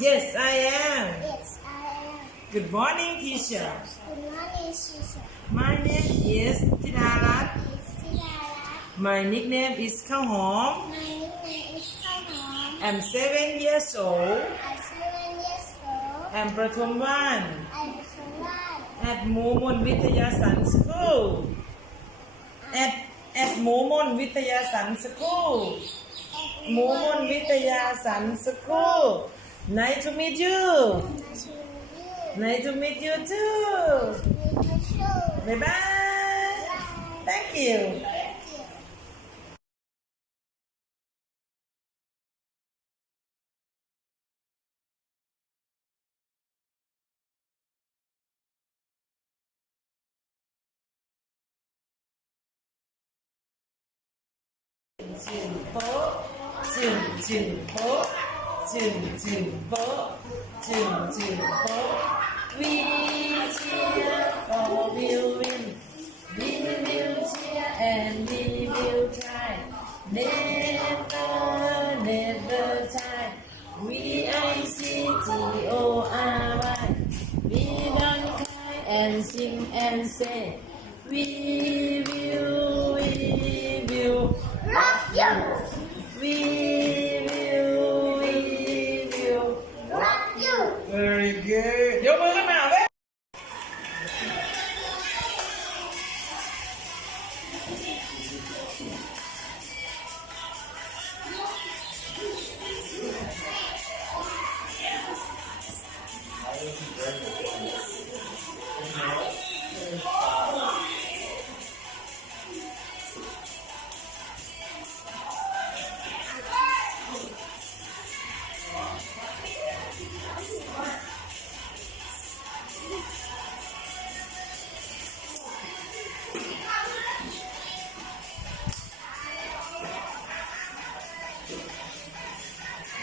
Yes, I am. Yes, I am. Good morning, Tisha. Good morning, Tisha. My name is Tinarat. My nickname is Kang My nickname is Kang I'm seven years old. I'm seven years old. I'm Pratham One. I'm Pratham At Momon Vithayasan School. At at Momon Vithayasan School. Momon Vithayasan School. Nice to meet you. Nice to meet you. too. Bye bye. Thank you. Thank you. จึ 紧紧佛，紧紧佛，维切佛，will win，你 will cheer and we will try, never never tire. We I C T O R Y, we don't cry and sing and say, we will. Very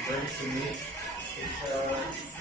friends to me. It's, uh,